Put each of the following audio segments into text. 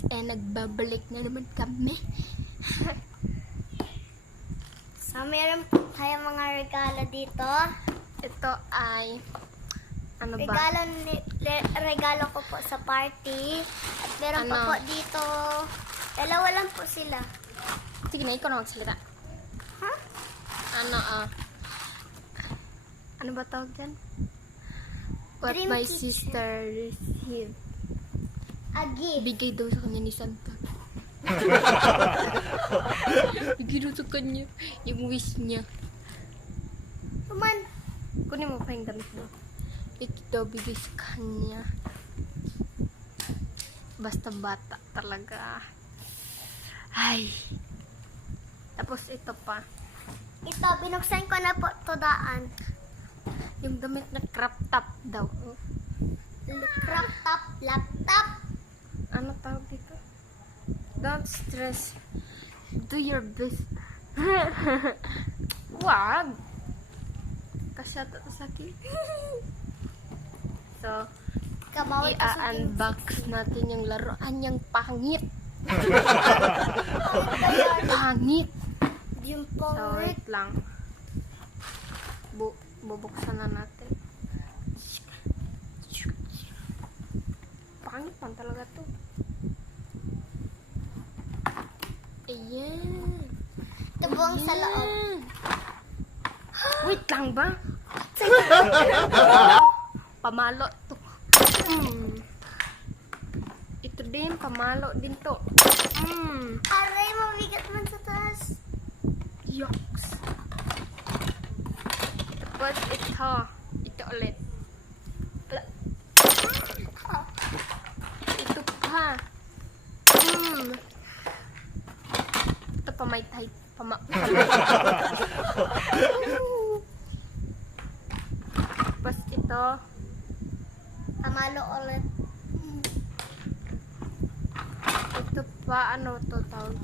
guys, nagbabalik na naman kami. So, meron po tayong mga regalo dito. Ito ay, ano ba? Regalo ko po sa party. At meron pa po dito. Dalawa lang po sila. Sige na, ikaw na magsalita. Ha? Ano ba tawag dyan? What Dream my kitchen. sister received. A gift. Bigay daw sa kanya ni Santa. Bigay daw sa kanya yung wish niya. Tuman. Kunin mo pa yung damit mo. Ito daw bigay sa kanya. Basta bata talaga. Ay. Tapos ito pa. Ito, binuksan ko na po tudaan. Yung damit na crop top daw. Crop top, laptop. Ano tawag dito? Don't stress. Do your best. Wag. Kasi ito sa akin. So, Kabawal ka sa i-unbox natin yung laruan niyang pangit. Pangit. yung So, pangit. wait lang. Bubuksan na natin. Pangit man talaga to. Ayan. Ito buong sa loob. Ayan. Wait lang ba? Pamalo to. Ito din, pamalo din to. Aray, mabigat man sa taas. Yucks. Tapos ito. Ito ulit. Ito pa. Ito pa may tight. Tapos ito. Amalo ulit. Ito pa. Ano to tawag?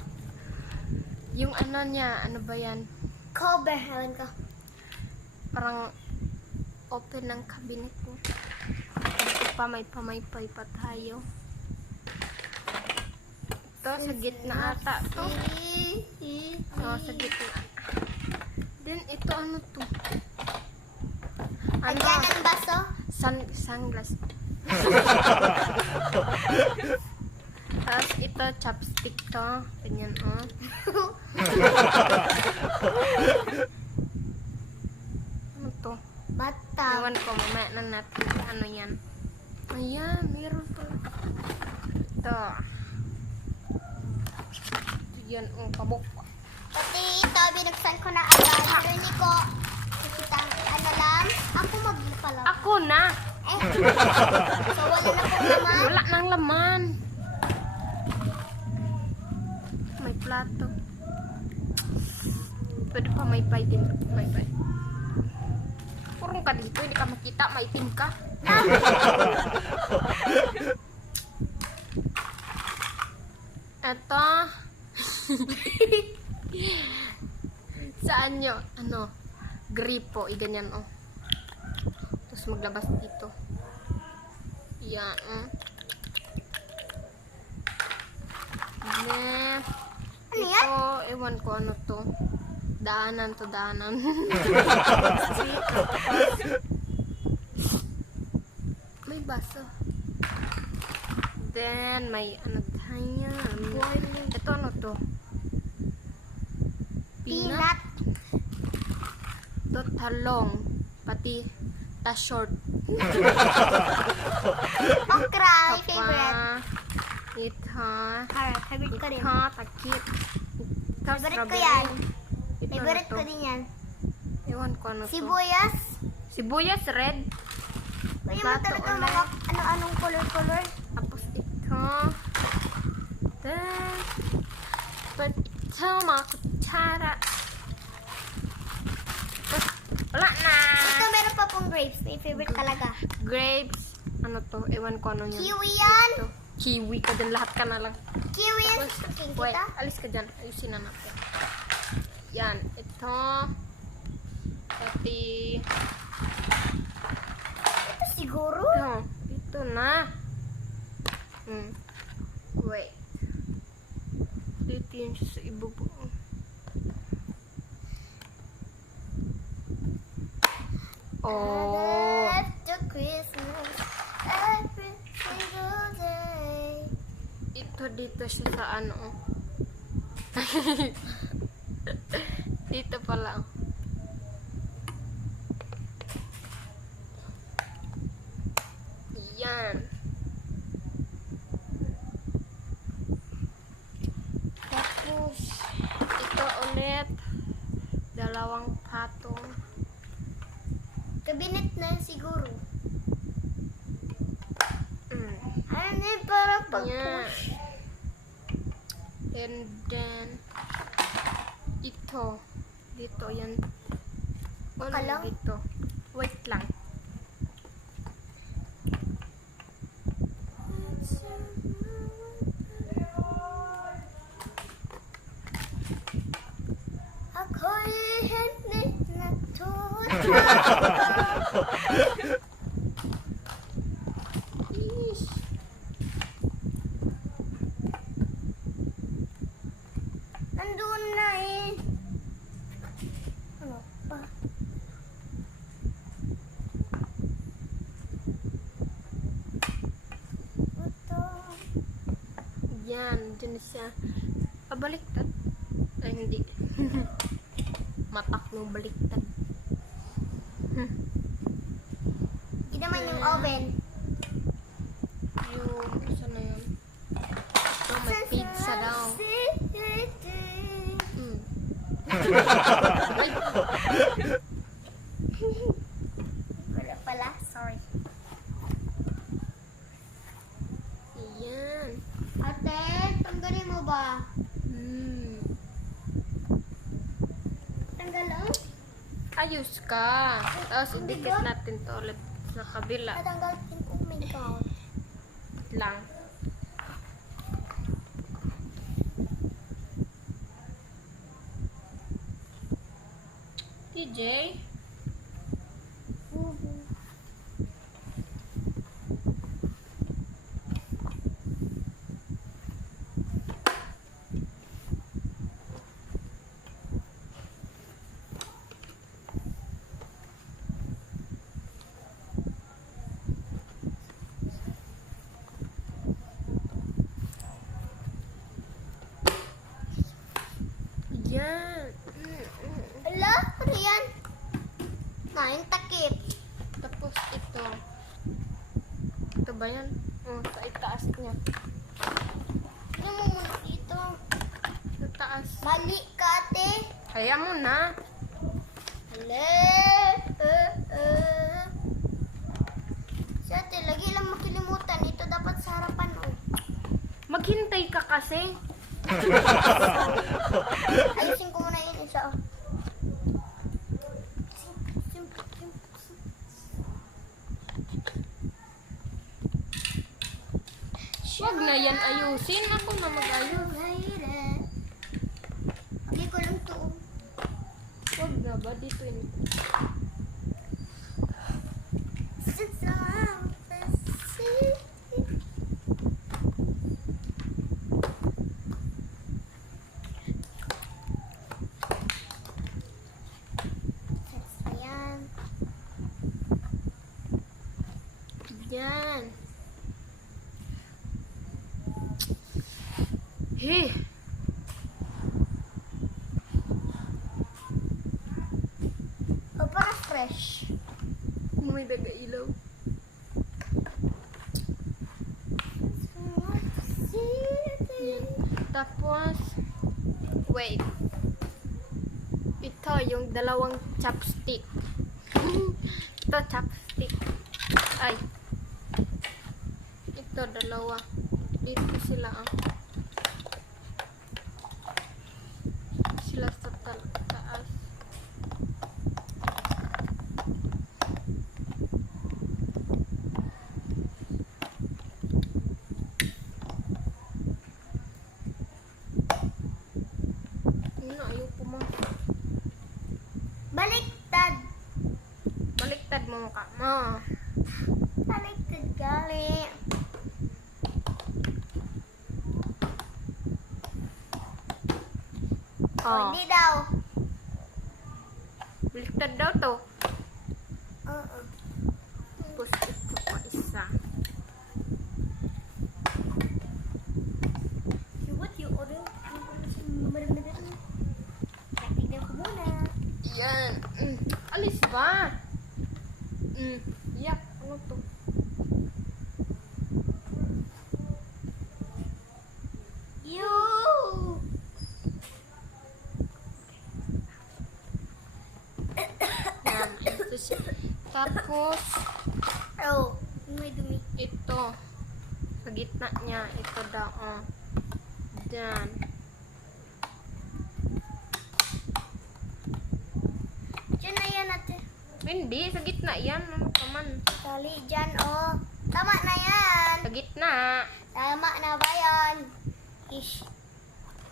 Yung ano niya. Ano ba yan? Cover, ewan ko. Parang open ng cabinet mo. Ito pa, may pamaypay pa tayo. Ito, sa gitna ata to. Oo, sa gitna. Then, ito ano to? Ano? Ayan ang baso. Sunglass. Tapos, ito, chopstick to. Ganyan, oh. Ano to? Bata. Ewan ko, mamaya na natin ano yan. Ayan, meron pa. Ito. Yan, kabok. Pati ito, binuksan ko na agad. Pero hindi ko nakita. Ano lang? Ako magpala. Ako na! So, wala na pong laman. Wala nang laman. May plato. Pwede pa may pie din. May pie. Purong ka dito, hindi ka makita. Maitim ka. Ito. Saan nyo? Ano? Gripo. Iganyan, oh. Tapos maglabas dito. Yan, Then, Ano yan? ito, ewan ko ano to. Daanan to, daanan. May baso. Then, may ano tayo. Ito ano to? Peanut. Ito talong. Pati ta short. Okra. My favorite. Ito. Carrot. Favorite ko rin. Ito, takip. Ito, Favorite ko yan. Ito, Favorite ano ko to? din yan. Ewan ko ano to. Sibuyas. Sibuyas red. Pwede mo Plato talaga ulit. mga ano-anong color-color. Tapos ito. Then, but ito, mga kutsara. Tapos, wala na. Ito meron pa pong grapes. My favorite talaga. Grapes. Ano to? Ewan ko ano yan. Kiwi yan. Ito. Kiwi ka dyan. Lahat ka na lang. Kiwi yan. Tapos, King wait. kita. Alis ka dyan. Ayusin na natin. Yan. Ito. Pati. Ito siguro. Ito. Ito na. Wait. Yan siya sa ibubo. Oh. After Christmas, every single day. Ito dito siya sa ano. Dito pala. Yan. Tapos, ito ulit. Dalawang patong. Kabinet na siguro. Mm. Ano yun para Yan. pag-push? And then, ito. Dito, yan. Baka lang? Dito. Wait lang. Ako'y hindi natutuwa. Ish. Nandun na eh. Ano pa? Ito. Yan. Dyan siya. Baliktad. Ay, hindi. Matak mo baliktad. Hindi naman yung oven. Yung, saan na yun? Oh, may pizza daw. Mm. Ay, Wala pala. Sorry. yan. Ate, tanggalin mo ba? Tanggal lang? Ayos ka. Tapos, idikit natin to ulit sa kabila. Natanggal din ko may gown. Lang. TJ? Yan. Ala, ano yan? Yung takip. Tapos ito. Ito ba yan? Oh, sa itaas niya. Ano mo muna dito? Sa taas. Mali ka, ate. Kaya mo na. Ala. Si ate, lagi lang makilimutan. Ito dapat sa harapan, oh. Maghintay ka kasi. Ayusin ko muna yun isa, oh. Huwag na yan ayusin. Ako na mag-ayos. Hindi ko lang to. Huwag na ba? Dito yun. Ayan. Yan. Hey. O, para fresh. May daga ilaw. Yan. Tapos, wait. Ito, yung dalawang chopstick. Ito, chopstick. Ay. Ito, dalawa. Dito sila, ah. Sila sa taas. Yun na, ayaw pumasok. Baliktad. Baliktad mo mukha mo. Baliktad gali. Oh. Hindi daw. Baliktad daw to. Oo. Tapos ito pa isa. What you order? Tignan ko muna. Yan. Alis ba? Yak. Ano to? You! Yan. Ito siya. Tapos, Oh, may dumi. ito. Sa gitna niya. Ito daw. Oh. Yan. Diyan na yan ate. Hindi. Sa gitna yan. Ano ka man? Kali dyan, oh. Tama na yan. Sa gitna. Tama na ba yan? Ish.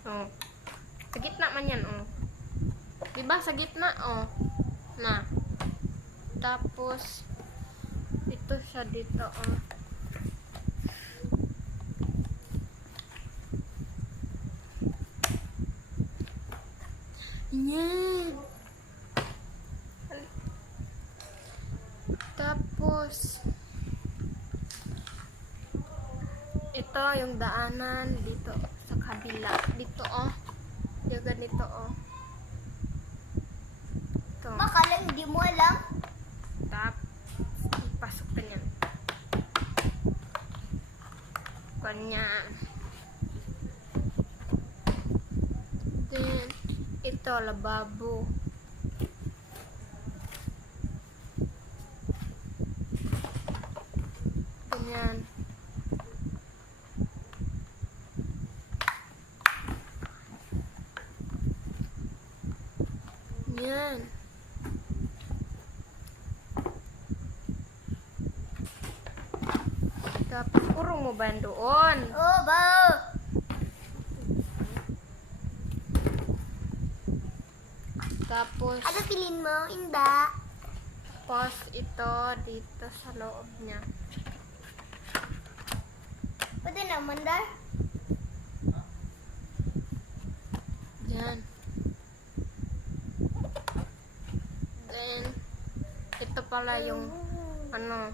Oh. Sa gitna man yan. Oh. Diba? Sa gitna. Oh. Na. Tapos, ito siya dito. Oh. Yan. Tapos, ito yung daanan dito sa kabila. Dito, oh. Yung ganito, oh. Ito. Baka lang hindi mo alam. Tap. Ipasok ka niyan. Ganyan. Then, ito, lababo. Ganyan. Yan. Tapos, urong mo ba doon? Oh, ba? Tapos, Ano pilin mo? Inda. tapos ito dito sa loob niya. Pwede naman dar. Yan. Then, ito pala yung, ano,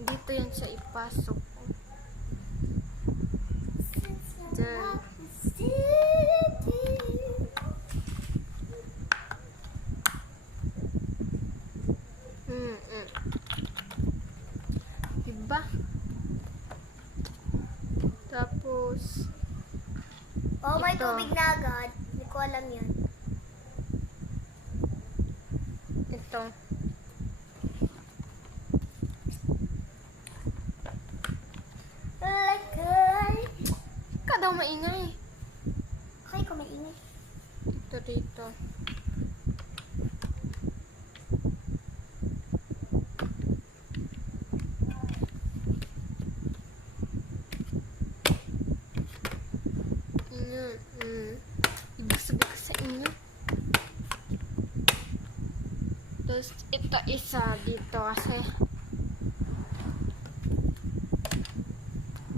dito yan siya ipasok. Diyan. Diba? Tapos, Oh, may Ito. tubig na agad. Hindi ko alam yan. ito. Ka daw maingay. Okay, ko maingay. Ito dito. Yan. Ibig sabihin ko sa inyo. Tapos, ito isa dito kasi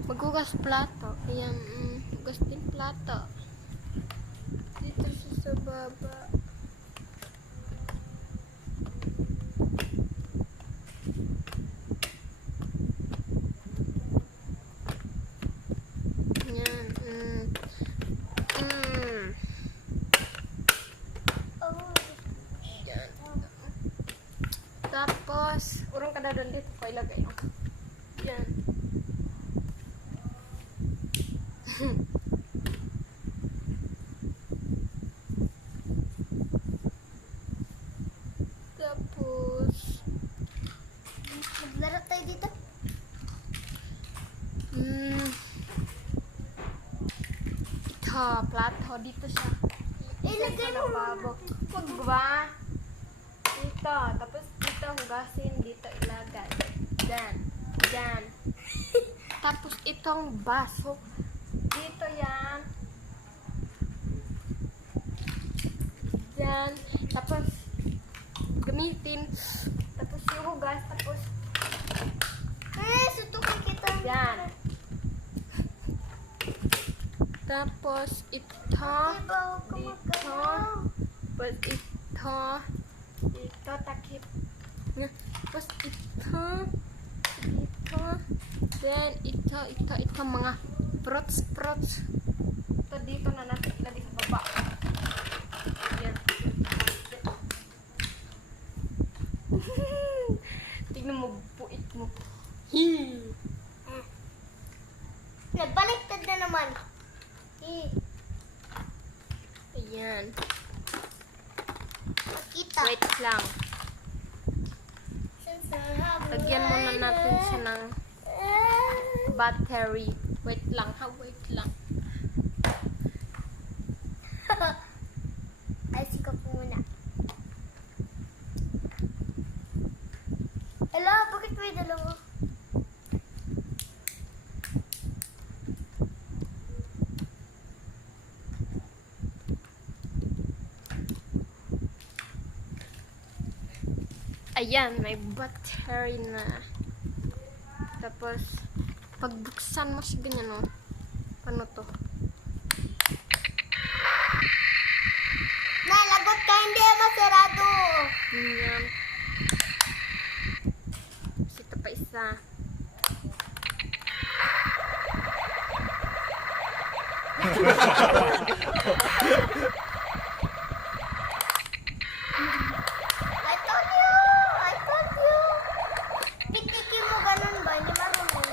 maghugas plato. Ayan, hugas din plato. Dito siya sa baba. Yan, Oh. Yan. Tapos, urong ka na doon dito ko ilagay. Yan. Tapos, Maglaro tayo dito. ito, plato. Dito siya. Ilagay mo. Lababo. Huwag ba? Dito. Tapos dito hugasin. Dito ilagay. Diyan. Diyan. Tapos itong baso. Dito yan. Diyan. Tapos gamitin. Tapos ihugas. Tapos Sutukin kita. yan. Tapos ito. Tapos ito, takip. Tapos ito, then ito, mga fruits. Ito dito na natin ilagay sa baba. Yan. Tignan mo, puit mo. Nagbaliktad na naman. Ayan. Kita. Wait lang. Lagyan muna natin siya ng battery. Wait lang ha, wait lang. Ay, sikap muna. Hello, bakit may dalawa? Ayan, may battery na. Tapos, pagbuksan mo siya ganyan, no? Paano to? Lagot ka, hindi masarado. Ayan. Tapos ito pa isa. I told you. Pitiki mo ganun ba? Hindi marunong.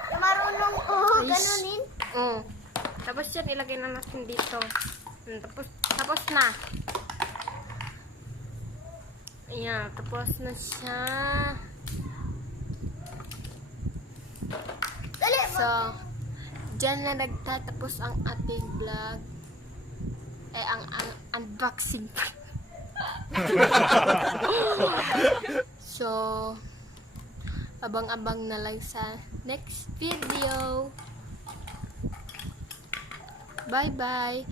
Hindi marunong ganunin. Oh. Tapos yan, ilagay na natin dito. Tapos na. Ayan, tapos na siya. Dali, So, dyan na nagtatapos ang ating vlog. Ang unboxing. So, abang-abang na lang sa next video. Bye-bye.